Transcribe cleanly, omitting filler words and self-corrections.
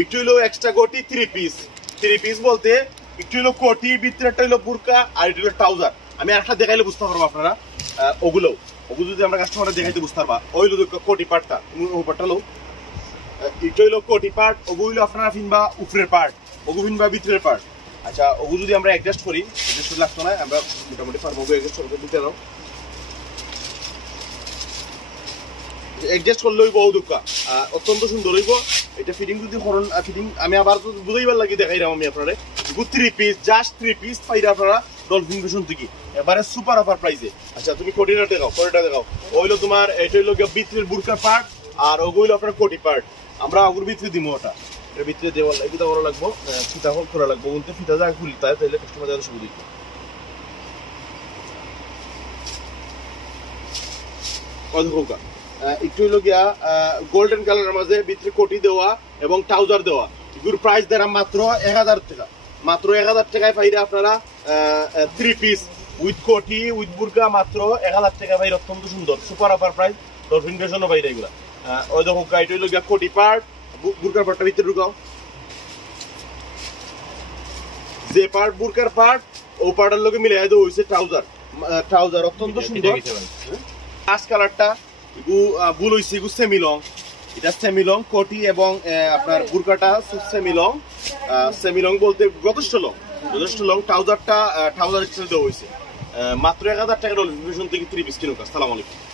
একটু হলো এক্সট্রা কোটি 3 পিস বলতে একটু হলো কোটি ভিতরে একটা হলো বুরকা আর একটু হলো ট্রাউজার। আমি একটা দেখাইলে বুঝতে পারবো আপনারা ওগুলো যদি আমরা কাস্টমাররা দেখাইতে বুঝতে পারবা। ওই হলো কোটি পার্টটা পার্টটা হলো একটু হলো কোটি পার্ট, ওগু হইলো আপনারা ফিনবা উপরের পার্ট, ওগু ফিনবা ভিতরের পার্ট। আচ্ছা ওগু যদি আমরা অ্যাডজাস্ট করি, অ্যাডজাস্ট লাগতো না, আমরা মোটামুটি পারবো অ্যাডজাস্ট করতে দিতে নাও। অ্যাডজাস্ট করলেই বহু দুঃখা অত্যন্ত সুন্দর হইব। এটা ফিটিং যদি করুন ফিটিং আমি আবার বুঝাইবার লাগি দেখাইলাম আমি আপনারা 3 পিস জাস্ট 3 পিস পাইরা আপনারা ডলফিন ফ্যাশন থেকে এবারে সুপার অফার প্রাইসে। আচ্ছা তুমি কোটিটা দেখাও ওইলো তোমার এটা হইলো ভিতরের বুরকার পার্ট আর ওগুলো আপনার কোটি পার্ট। আমরা ওগুর ভিতরে দিব ওটা, এর ভিতরে দেওয়া ফিতা করা লাগবো, ফিতা করা লাগবো বলতে ফিতা যা খুলতে হয় তাহলে কাস্টমার যারা সুবিধা দিবে। অধোকা একটু হইলো গিয়া গোল্ডেন কালারের মাঝে ভিতরে কোটি দেওয়া এবং ট্রাউজার দেওয়া। এগুলোর প্রাইস দেওয়া মাত্র 1000 টাকা। মাত্র 1000 টাকায় পাইরে আপনারা 3 পিস উইথ কোটি উইথ বুরকা মাত্র 1000 টাকা পাইরে অত্যন্ত সুন্দর সুপার অফার প্রাইস। ডলফিন ফ্যাশনও পাইরে এগুলা। ওই দেখো এটা হইলো গিয়া কোটি পার্ট, বুরকার পার্টটা ভিতরে ঢুকাও। যে পার্ট বুরকার পার্ট ও পার্টের লগে মিলাই দেওয়া হইছে ট্রাউজার অত্যন্ত সুন্দর। লাস্ট কালারটা বুল হইছে এগু সেমিলং, এটা সেমিলং কোটি এবং আপনার বুরকাটা সেমিলং বলতে যথেষ্ট লং। ট্রাউজার স্টাইল দেওয়া হইছে মাত্র 1000 টাকা ডলফিন ফ্যাশন থেকে 3 পিস কিনুক। আসসালামু আলাইকুম।